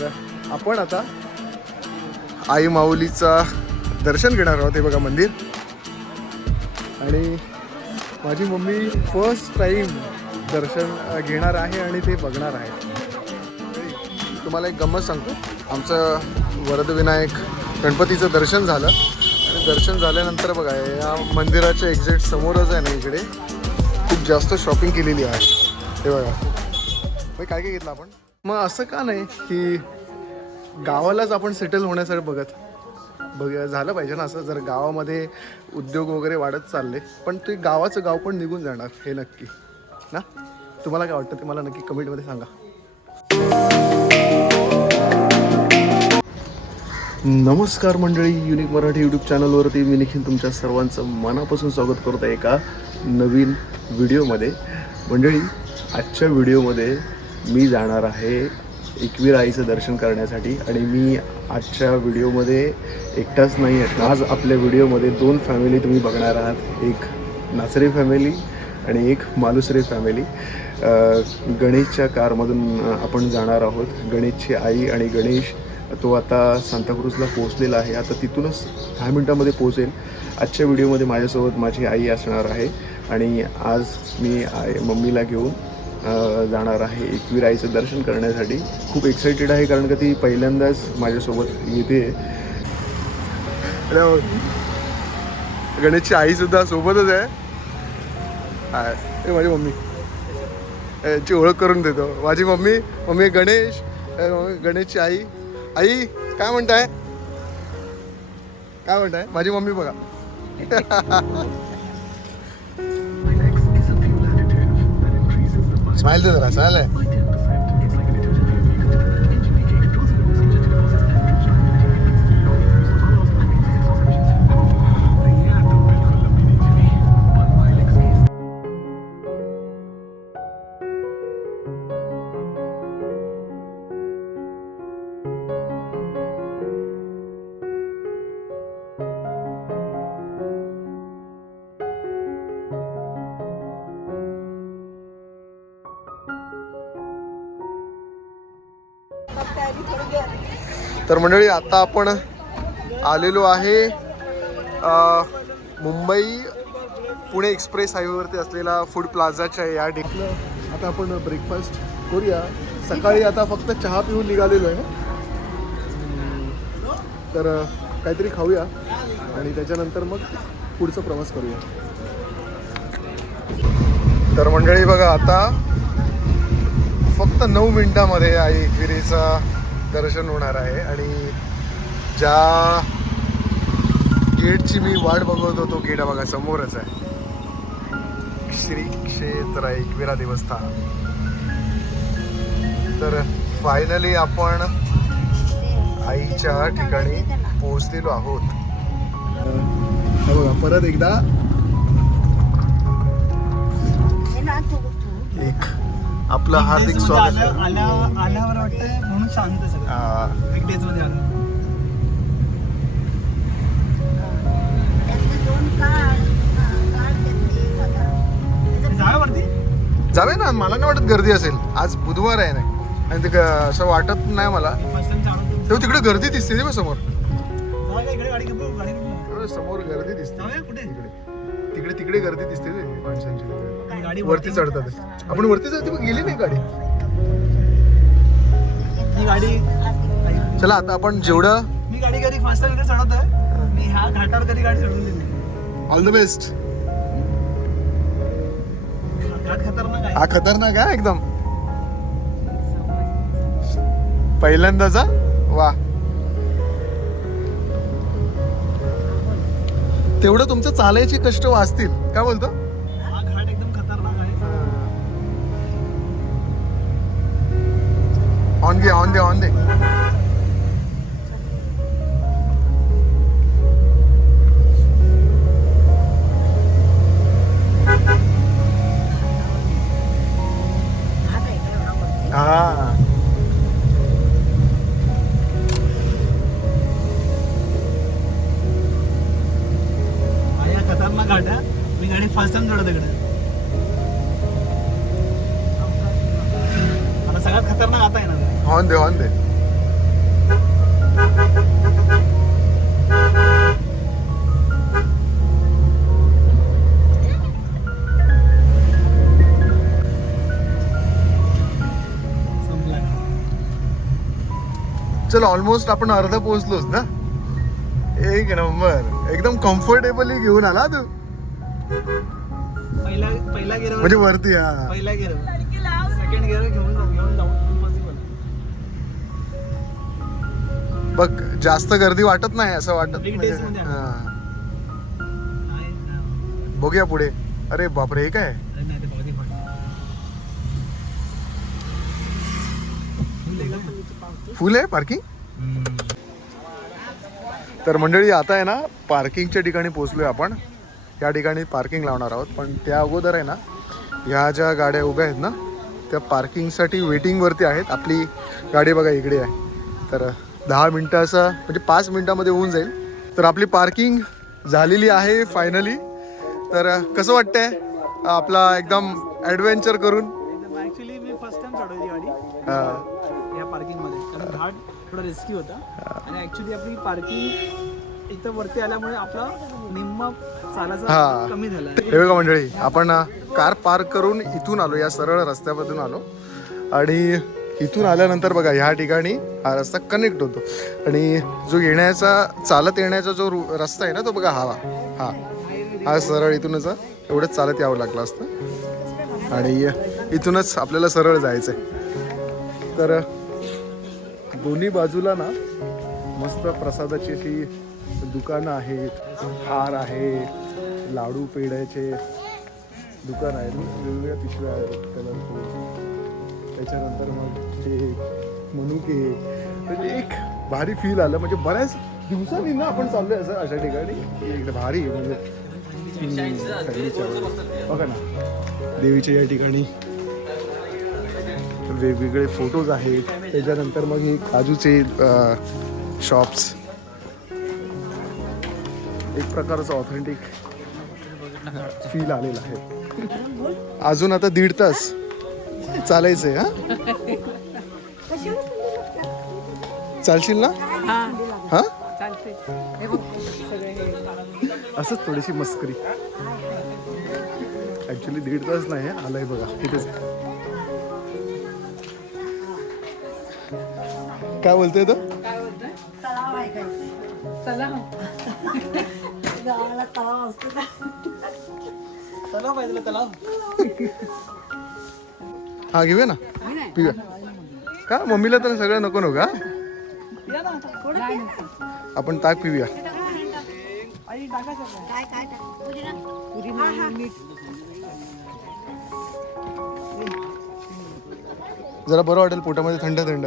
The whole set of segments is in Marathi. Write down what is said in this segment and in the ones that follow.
तर आपण आता आई माऊलीचा दर्शन घेणार आहोत हे बघा मंदिर. आणि माझी मम्मी फर्स्ट टाईम दर्शन घेणार आहे आणि ते बघणार आहे. तुम्हाला एक गंमत सांगतो. आमचं वरदविनायक गणपतीचं दर्शन झालं. आणि दर्शन झाल्यानंतर बघा या मंदिराच्या एक्झॅक्ट समोरच आहे ना इकडे. खूप जास्त शॉपिंग केलेली आहे. ते बघा. काय काय घेतलं आपण? मग असं का नाही की गावालाच आपण सेटल होण्यासाठी बघत? बघ झालं पाहिजे ना असं. जर गावामध्ये उद्योग वगैरे वाढत चालले पण ते गावाचं गाव पण निघून जाणार हे नक्की. ना? तुम्हाला काय वाटतं? ते मला नक्की कमेंटमध्ये सांगा. नमस्कार मंडळी युनिक मराठी यूट्यूब चॅनलवरती मी निखिल तुमच्या सर्वांचं मनापासून स्वागत करतो आहे एका नवीन व्हिडिओमध्ये मंडळी आजच्या व्हिडिओमध्ये मी जाणार आहे एकवीर आईचं दर्शन करण्यासाठी आणि मी आजच्या व्हिडिओमध्ये एकटाच नाही आहे. आज आपल्या व्हिडिओमध्ये दोन फॅमिली तुम्ही बघणार आहात. एक नाचरे फॅमिली आणि एक मालुसरे फॅमिली गणेशच्या कारमधून आपण जाणार आहोत. गणेशची आई आणि गणेश तो आता सांताक्रूजला पोहोचलेला आहे. आता तिथूनच दहा मिनटामध्ये पोहोचेल. आजच्या व्हिडिओमध्ये माझ्यासोबत माझी आई असणार आहे. आणि आज मी आई मम्मीला घेऊन जाणार आहे एकवीर आईचं दर्शन करण्यासाठी. खूप एक्साइटेड आहे कारण का ती पहिल्यांदाच माझ्यासोबत येते. गणेशची आई सुद्धा सोबतच आहे. हे माझी मम्मी. याची ओळख करून देतो. माझी मम्मी मम्मी गणेश गणेशची आई. आई काय म्हणताय? काय म्हणताय? माझी मम्मी बघा. स्माइल दे जरा तर मंडळी आता आपण आलेलो आहे मुंबई पुणे एक्सप्रेस हायवेवरती असलेला फूड प्लाझाच्या या ठिकाणी. आता आपण ब्रेकफास्ट करूया. सकाळी आता फक्त चहा पिऊन निघालेलो आहे. तर काहीतरी खाऊया आणि त्याच्यानंतर मग पुढचा प्रवास करूया. तर मंडळी बघा आता फक्त नऊ मिनिटामध्ये आई एकविरीचा दर्शन होणार आहे आणि ज्या गेटची मी वाट बघत होतो गेट बघा समोरच आहे. श्री क्षेत्र एकविरा देवस्थान. तर फायनली आपण आईच्या ठिकाणी पोहोचलेलो आहोत. बघा परत एकदा. एक आपलं हार्दिक स्वागत. आल्यावर वाटतंय म्हणून शांत सगळं. आ, एक डेजमध्ये आलं. जाऊया ना मला नाही वाटत गर्दी असेल. आज बुधवार आहे ना. आणि ते असं वाटत नाही मला. तेव्हा तिकडे गर्दी दिसते ते समोर. समोर गर्दी दिसते. तिकडे. तिकडे गर्दी दिसते माणसांची गाडी वरती चढतात. आपण वरती जाते मग गेली नाही गाडी. गाडी. चला आता आपण जेवढं मी गाडी कधी फर्स्ट टाइम चढवत आहे मी ह्या घाटावर कधी गाडी नाही. ऑल द बेस्ट घाट खतरनाक आहे. हा खतरनाक आहे एकदम. पहिल्यांदाचा वा. तेवढं तुमचं चालायचे कष्ट वाचतील. काय बोलतो? ऑन घे ऑन दे ऑन दे चल ऑलमोस्ट आपण अर्ध पोहोचलोच ना? एक नंबर. एकदम कम्फर्टेबली घेऊन आला तू. पहिला पहिला म्हणजे वरती हा. पहिला गेला सेकंड गेला घेऊन बघ जास्त गर्दी वाटत नाही असं वाटत म्हणजे. हा. बघूया पुढे. अरे बापरे हे काय? फुल आहे पार्किंग तर मंडळी आता आहे ना पार्किंगच्या ठिकाणी पोहोचलोय आपण. या ठिकाणी पार्किंग लावणार आहोत. पण त्या अगोदर आहे ना ह्या ज्या गाड्या उभ्या आहेत ना त्या पार्किंगसाठी वेटिंगवरती आहेत. आपली गाडी बघा इकडे आहे. तर दहा मिनटं असं म्हणजे पाच मिनटामध्ये होऊन जाईल. तर आपली पार्किंग झालेली आहे फायनली तर कसं वाटतंय? आपला एकदम ॲडव्हेंचर करून? ऍक्च्युली मी फर्स्ट टाइम चढवली गाडी. या पार्किंगमध्ये कारण घाट थोडा रिस्की होता. आणि ऍक्च्युली आपली पार्किंग इथं वरती आल्यामुळे आपला निम्मा चालाचा हा. कमी झाला. हे बघा मंडळी आपण कार पार्क करून इथून आलो या सरळ रस्त्यामधून आलो. आणि इथून आल्यानंतर बघा ह्या ठिकाणी हा रस्ता कनेक्ट होतो. आणि जो येण्याचा चालत येण्याचा जो रु- रस्ता आहे ना तो बघा हा हा. हा सरळ इथूनच एवढंच चालत यावं लागलं असतं. आणि इथूनच आपल्याला सरळ जायचं आहे तर दोन्ही बाजूला ना मस्त प्रसादाची अशी दुकानं आहेत हार आहे लाडू पेढ्याचे दुकान आहे वेगवेगळ्या पिशव्या आहेत कलरफुल त्याच्यानंतर मग हे की म्हणजे एक भारी फील आलं. म्हणजे बऱ्याच दिवसांनी ना आपण चाललोय असं अशा ठिकाणी. एकदा भारी म्हणजे बघा ना देवीच्या या ठिकाणी वेगवेगळे फोटोज आहेत. त्याच्यानंतर मग हे काजूचे शॉप्स एक प्रकारचं ऑथेंटिक फील आलेला आहे. अजून आता दीड तास चालायचंय हा? चालशील ना? हा. असंच थोडीशी मस्करी. ऍक्च्युली दीड तास नाही आलाय बघा. इथेच. काय बोलतोय तो? हा घेऊया ना. पिऊया. का? मम्मीला तर सगळं नको नको का आपण ताक पिऊया. जरा बरं वाटेल पोटामध्ये थंड थंड.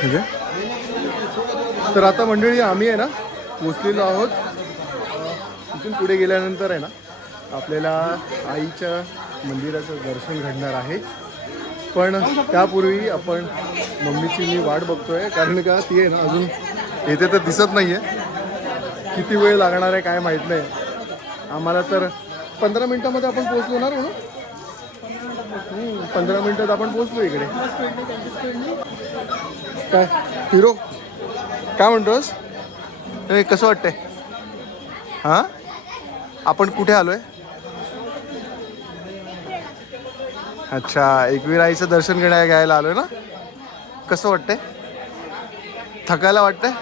ठीक आहे तर आता मंडळी आम्ही आहे ना पोचलेलो आहोत. तिथून पुढे गेल्यानंतर आहे ना आपल्याला आईच्या मंदिराचं दर्शन घडणार आहे. पण त्यापूर्वी आपण मम्मीची मी वाट बघतोय कारण का ती आहे ना अजून येते तर दिसत नाही आहे किती वेळ लागणार आहे काय माहीत नाही. आम्हाला तर पंधरा मिनटामध्ये आपण पोहोचलो ना म्हणून? पंधरा मिनिटात आपण पोहोचलो इकडे. काय? हिरो? काय म्हणतोस? नाही कसं वाटतंय? हां? आपण कुठे आलो आहे अच्छा एकवीर आईचं दर्शन घेण्या घ्यायला आलोय ना? कसं वाटतंय? थकायला वाटतंय?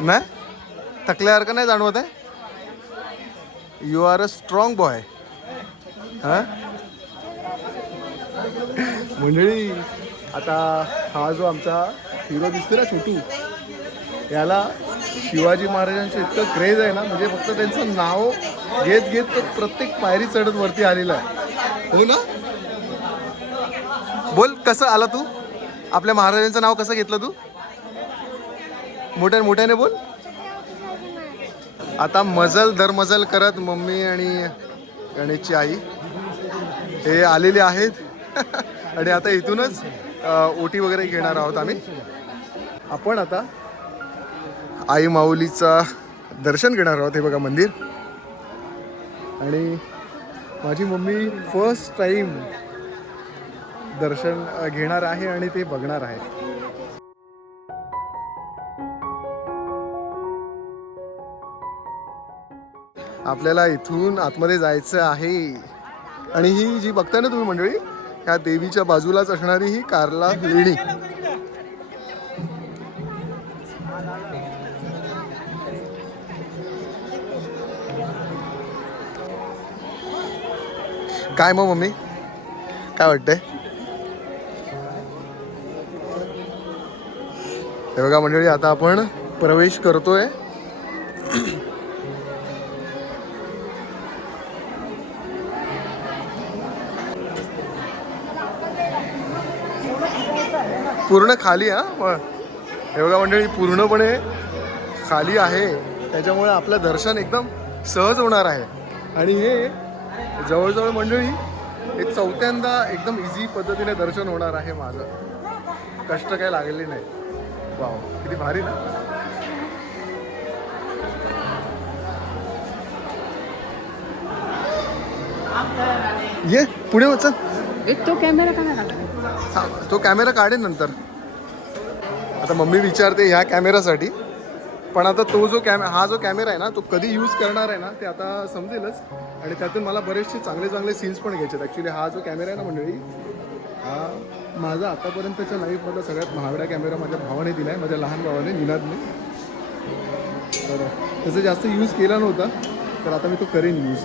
नाही? थकल्यासारखं नाही जाणवत आहे? You are a strong boy हां? मंडळी आता हा जो आमचा हिरो दिसतो ना छोटू याला शिवाजी महाराजांचं इतकं क्रेज आहे ना म्हणजे फक्त त्यांचं नाव घेत घेत तो प्रत्येक पायरी चढत वरती आलेला आहे. हो ना? बोल कसं आला तू? आपल्या महाराजांचं नाव कसं घेतलं तू? मोठ्या मोठ्याने बोल. आता मजल दरमजल करत मम्मी आणि गणेशची आई. हे आलेले आहेत. आणि आता इथूनच ओटी वगैरे घेणार आहोत आम्ही. आपण आता आई माऊलीचा दर्शन घेणार आहोत. हे बघा मंदिर. आणि माझी मम्मी फर्स्ट टाईम दर्शन घेणार आहे आणि ते बघणार आहे. आपल्याला इथून आतमध्ये जायचं आहे. आणि ही जी बघताय ना तुम्ही मंडळी ह्या देवीच्या बाजूलाच असणारी ही कारला लेणी काय मग मम्मी? काय वाटतंय? हे बघा मंडळी आता आपण प्रवेश करतोय. पूर्ण खाली हा? हे बघा मंडळी पूर्णपणे खाली आहे. त्याच्यामुळे आपलं दर्शन एकदम सहज होणार आहे. आणि हे जवळजवळ मंडळी हे चौथ्यांदा एकदम इझी पद्धतीने दर्शन होणार आहे माझं. कष्ट काही लागलेले नाही. वाव किती भारी ना? ये पुढे एक तो कॅमेरा का नाही लागला हा तो कॅमेरा काढेन नंतर. आता मम्मी विचारते ह्या कॅमेरासाठी. पण आता तो जो कॅमे हा जो कॅमेरा आहे ना तो कधी यूज करणार आहे ना ते आता समजेलच. आणि त्यातून मला बरेचसे चांगले चांगले सीन्स पण घ्यायचे आहेत. ॲक्च्युली हा जो कॅमेरा आहे ना मंडळी हा माझा आतापर्यंतच्या लाईफमधला सगळ्यात महागडा कॅमेरा माझ्या भावाने दिला आहे. माझ्या लहान भावाने निनादने. तर त्याचा जास्त यूज केला नव्हता. तर आता मी तो करेन यूज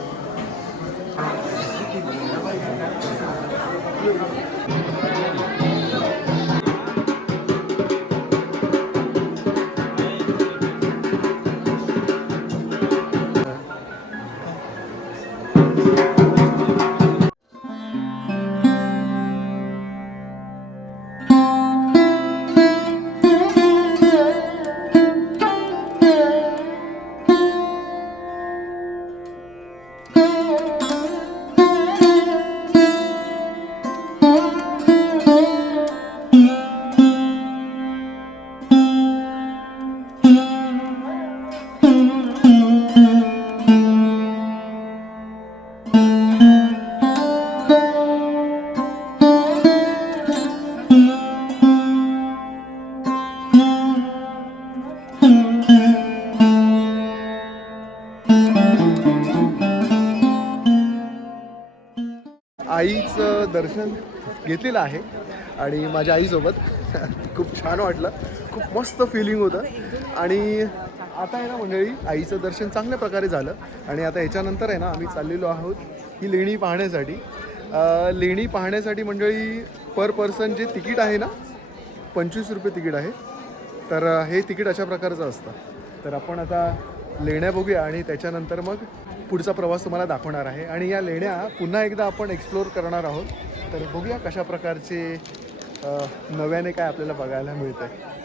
दर्शन घेतलेलं आहे. आणि माझ्या आईसोबत खूप छान वाटलं. खूप मस्त फिलिंग होतं. आणि आता आहे ना मंडळी आईचं दर्शन चांगल्या प्रकारे झालं. आणि आता याच्यानंतर आहे ना आम्ही चाललेलो आहोत ही लेणी पाहण्यासाठी. लेणी पाहण्यासाठी मंडळी पर पर्सन जे तिकीट आहे ना पंचवीस रुपये तिकीट आहे. तर हे तिकीट अशा प्रकारचं असतं. तर आपण आता लेण्या बघूया आणि त्याच्यानंतर मग पुढचा प्रवास तुम्हाला दाखवणार आहे. आणि या लेण्या पुन्हा एकदा आपण एक्सप्लोअर करणार आहोत. तर बघूया कशा प्रकारचे नव्याने काय आपल्याला बघायला मिळतं आहे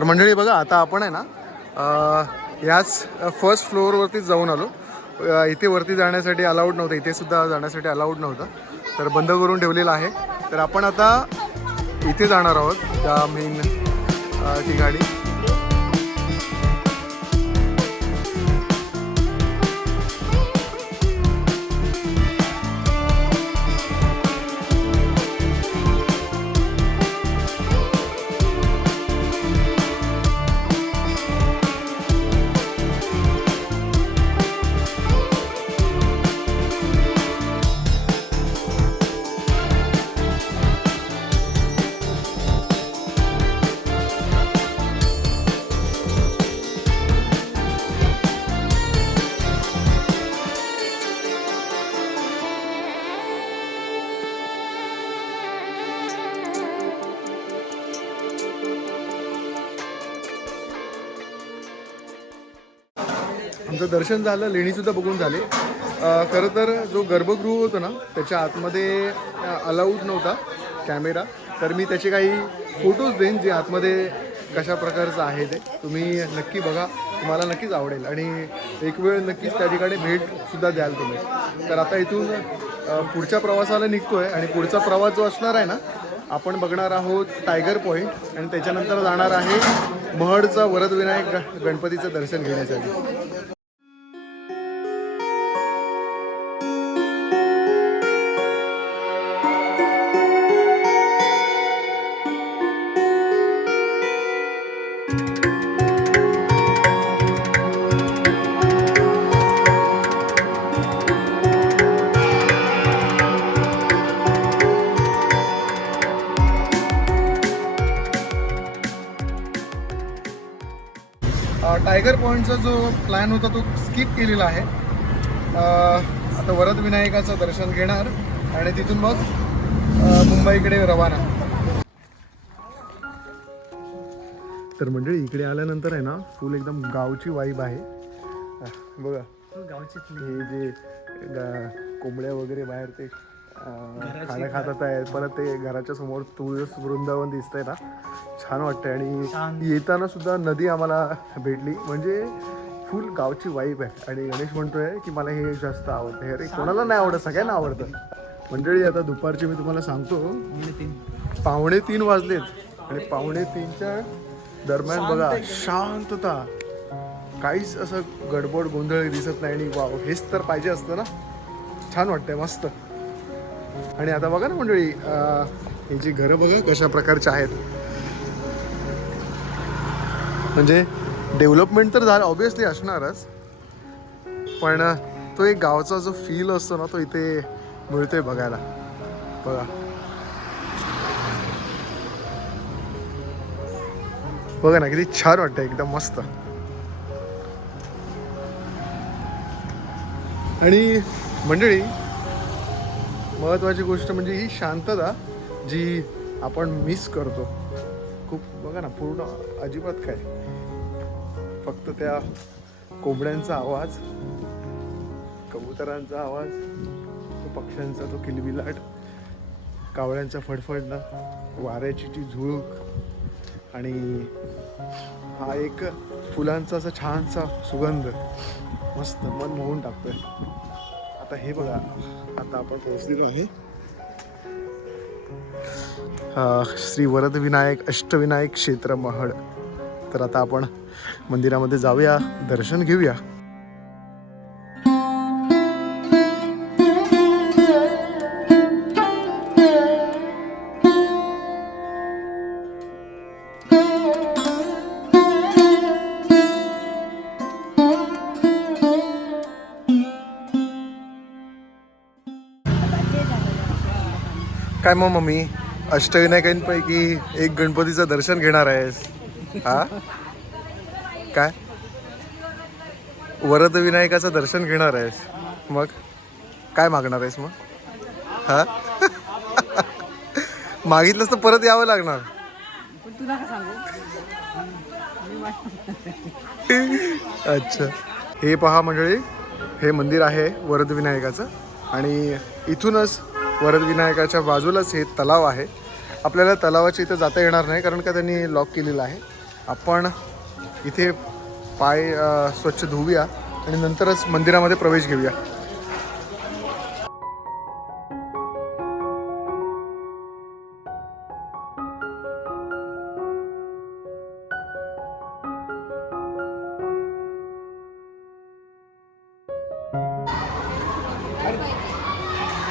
तर मंडळी बघा आता आपण आहे ना याच फर्स्ट फ्लोअरवरतीच जाऊन आलो. इथे वरती जाण्यासाठी अलाउड नव्हतं इथे सुद्धा जाण्यासाठी अलाउड नव्हतं. तर बंद करून ठेवलेलं आहे. तर आपण आता इथे जाणार आहोत त्या मेन ठिकाणी. आमचं दर्शन झालं लेणीसुद्धा बघून झाले. खरं तर जो गर्भगृह होतं ना त्याच्या आतमध्ये अलाउड नव्हता कॅमेरा. तर मी त्याचे काही फोटोज देईन जे आतमध्ये कशा प्रकारचं आहे ते. तुम्ही नक्की बघा. तुम्हाला नक्कीच आवडेल. आणि एक वेळ नक्कीच त्या ठिकाणी भेटसुद्धा द्याल तुम्ही. तर आता इथून पुढच्या प्रवासाला निघतो आहे आणि पुढचा प्रवास जो असणार आहे ना आपण बघणार आहोत टायगर पॉईंट आणि त्याच्यानंतर जाणार आहे महडचा वरदविनायक गणपतीचं दर्शन घेण्यासाठी. पॉईंटचा जो प्लॅन होता तो स्किप केलेला आहे. अ, आता वरद विनायकाचं दर्शन घेणार आणि तिथून मग मुंबईकडे रवाना. तर मंडळी इकडे आल्यानंतर आहे ना फुल एकदम गावची वाईब आहे. बघा. गावची हे जे कोंबड्या वगैरे बाहेर ते खाणं खातात आहे. परत ते घराच्या समोर तुळस वृंदावन दिसतंय ना. छान वाटतंय. आणि येताना सुद्धा नदी आम्हाला भेटली. म्हणजे फुल गावची वाईब आहे. आणि गणेश म्हणतोय की मला हे जास्त आवडतं. अरे कोणाला नाही आवडत? सगळ्यांना आवडतं. मंडळी आता दुपारची मी तुम्हाला सांगतो. पावणे तीन. वाजलेत. आणि पावणे तीनच्या दरम्यान बघा शांतता. काहीच असं गडबड गोंधळ दिसत नाही. आणि वाव हेच तर पाहिजे असतं ना. छान वाटतंय मस्त. आणि आता बघा ना मंडळी अं, हे जी घरं बघा कशा प्रकारची आहेत. म्हणजे डेव्हलपमेंट तर झालं ऑब्विसली असणारच. पण तो एक गावचा जो फील असतो ना तो इथे मिळतोय बघायला. बघा. बघा ना किती छान वाटतं एकदम मस्त. आणि मंडळी महत्त्वाची गोष्ट म्हणजे ही शांतता जी आपण मिस करतो. खूप बघा ना पूर्ण अजिबात काय. फक्त त्या कोंबड्यांचा आवाज कबुतरांचा आवाज तो पक्ष्यांचा तो किलबिलाट कावळ्यांचा फडफडणं वाऱ्याची ती झुळूक आणि हा एक फुलांचा असा छानसा सुगंध मस्त मन मोहून टाकतोय. आता हे बघा. आता आपण पोहोचलेलो आहे. श्री वरदविनायक अष्टविनायक क्षेत्र महड. तर आता आपण मंदिरामध्ये जाऊया दर्शन घेऊया. काय मग मम्मी? अष्टविनायकांपैकी एक गणपतीचं दर्शन घेणार आहेस. हा? काय? वरद विनायकाचं दर्शन घेणार आहेस. मग? काय मागणार आहेस मग? हा? मागितलंस तर परत यावं लागणार. अच्छा. हे पहा मंडळी हे मंदिर आहे वरद विनायकाचं आणि इथूनच वरदविनायकाच्या बाजूलाच हे तलाव आहे. आपल्याला तलावाच्या इथं जाता येणार नाही कारण का त्यांनी लॉक केलेलं आहे. आपण इथे पाय स्वच्छ धुवूया आणि नंतरच मंदिरामध्ये प्रवेश घेऊया.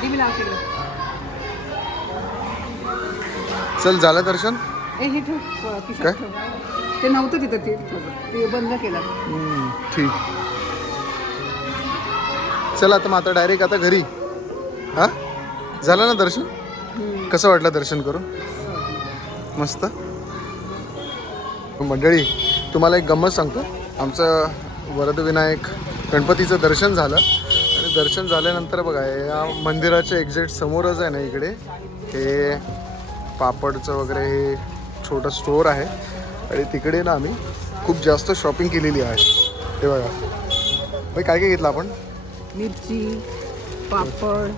टीव्ही लाव तिकडे चल झालं दर्शन? ए हे ठेव अ, काय? ठेव. ते नव्हतं तिथं ते बंद केलं. हम्म, ठीक. चल आता मग आता डायरेक्ट आता घरी. हा? झालं ना दर्शन? कसं वाटलं दर्शन करून? मस्त. मंडळी तुम्हाला एक गंमत सांगतो. आमचं वरदविनायक गणपतीचं दर्शन झालं. आणि दर्शन झाल्यानंतर बघा या मंदिराच्या एक्झॅक्ट समोरच आहे ना इकडे हे पापडचं वगैरे हे छोटं स्टोअर आहे. आणि तिकडे ना आम्ही खूप जास्त शॉपिंग केलेली आहे. हे बघा. भाई काय काय घेतलं आपण? मिरची पापड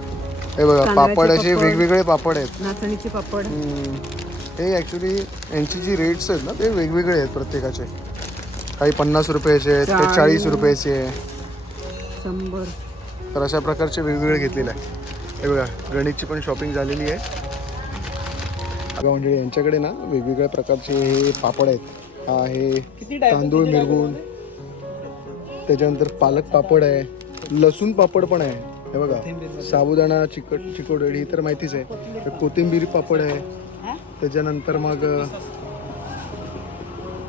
हे बघा पापड असे. वेगवेगळे पापड आहेत. नाचणीचे पापड. हे ॲक्च्युली यांची जी रेट्स आहेत ना ते वेगवेगळे आहेत प्रत्येकाचे. काही पन्नास रुपयाचे आहेत काही चाळीस रुपयाचे आहे. शंभर. तर अशा प्रकारचे वेगवेगळे घेतलेले आहे. हे बघा गणितची पण शॉपिंग झालेली आहे. म्हणजे यांच्याकडे ना वेगवेगळ्या प्रकारचे हे पापड आहेत. हा तांदूळ मिरगून त्याच्यानंतर पालक पापड आहे लसूण पापड पण आहे. हे बघा साबुदाणा चिकट चिकोड ही तर माहितीच आहे. कोथिंबीर पापड आहे. त्याच्यानंतर मग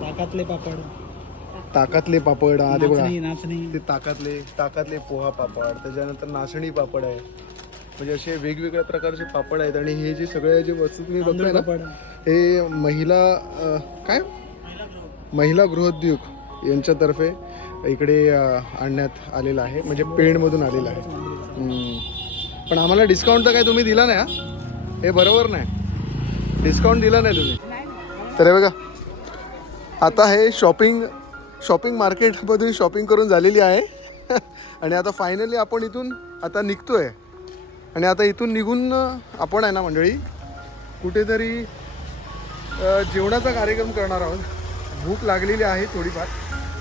ताकातले पापड. ताकातले पापड हा ते बघा. ते ताकातले ताकातले पोहा पापड त्याच्यानंतर नाचणी पापड आहे. म्हणजे असे वेगवेगळ्या प्रकारचे पापड आहेत आणि हे जे सगळे जे वस्तू तुम्ही बघताय ना हे महिला अ, काय? महिला गृहोद्योग यांच्यातर्फे इकडे अ, आणण्यात आलेलं आहे म्हणजे पेणमधून आलेलं आहे. हम्म. पण आम्हाला डिस्काउंट तर काय तुम्ही दिला नाही हा? हे बरोबर नाही. डिस्काउंट दिला नाही तुम्ही. तर हे बघा आता हे शॉपिंग शॉपिंग मार्केटमधून शॉपिंग करून झालेली आहे. आणि आता फायनली आपण इथून आता निघतोय. आणि आता इथून निघून आपण आहे ना मंडळी कुठेतरी जेवणाचा कार्यक्रम करणार आहोत. भूक लागलेली आहे थोडीफार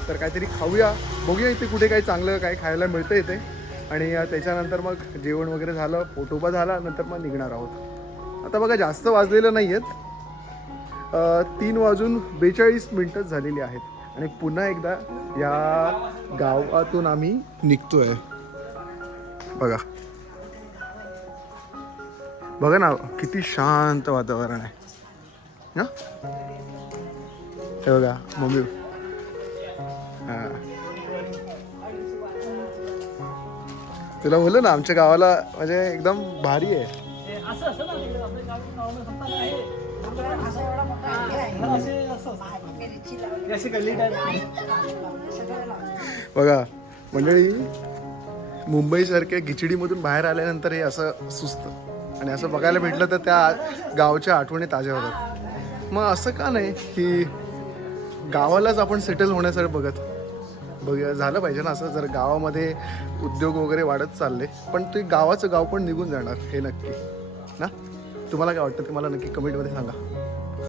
तर काहीतरी खाऊया. बघूया इथे कुठे काही चांगलं काही खायला मिळतं इथे. आणि त्याच्यानंतर मग जेवण वगैरे झालं फोटोबा झाला नंतर मग निघणार आहोत. आता बघा जास्त वाजलेलं नाही आहेत तीन वाजून बेचाळीस मिनटं झालेली आहेत. आणि पुन्हा एकदा या गावातून आम्ही निघतोय. बघा. बघा ना किती शांत वातावरण आहे. ना हे बघा मम्मी. हा. तुला बोललो ना आमच्या गावाला म्हणजे एकदम भारी आहे. हे. हे. बघा मंडळी मुंबईसारख्या गिचिडीमधून बाहेर आल्यानंतर हे असं सुचतं आणि असं बघायला भेटलं तर त्या गावच्या आठवणी ताज्या होतात. मग असं का नाही की गावालाच आपण सेटल होण्यासाठी बघत बघ झालं पाहिजे ना असं? जर गावामध्ये उद्योग वगैरे वाढत चालले पण ते गावाचं गाव पण निघून जाणार हे नक्की. ना? तुम्हाला काय वाटतं ते मला नक्की कमेंटमध्ये सांगा.